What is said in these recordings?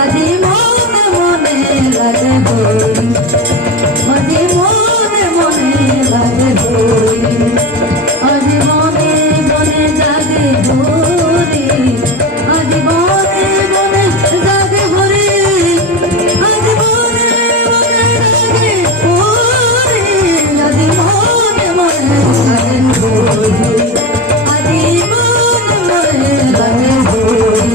আজি মনে মনে লাগে হরি, আজি মনে মনে লাগে হরি, আজি মনে মনে জাগে হরি, আজি মনে মনে জাগে হরি, আজি মনে মনে জাগে হরি, আজি মনে মনে জাগে হরি, আজি মনে মনে জাগে হরি।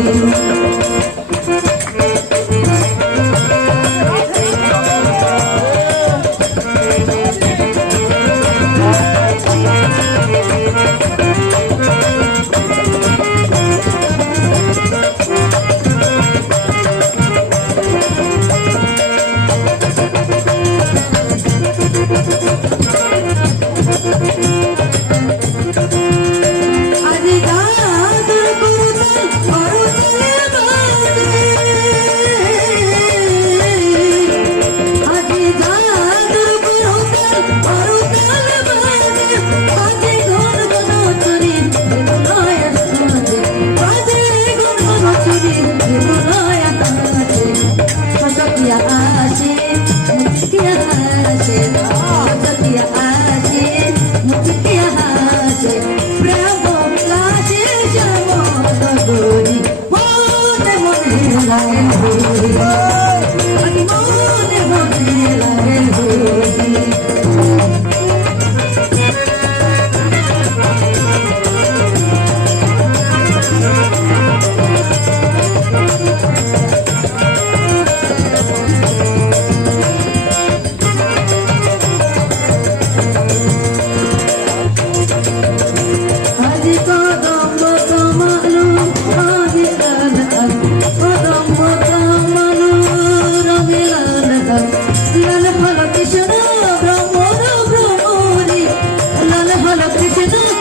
Krishna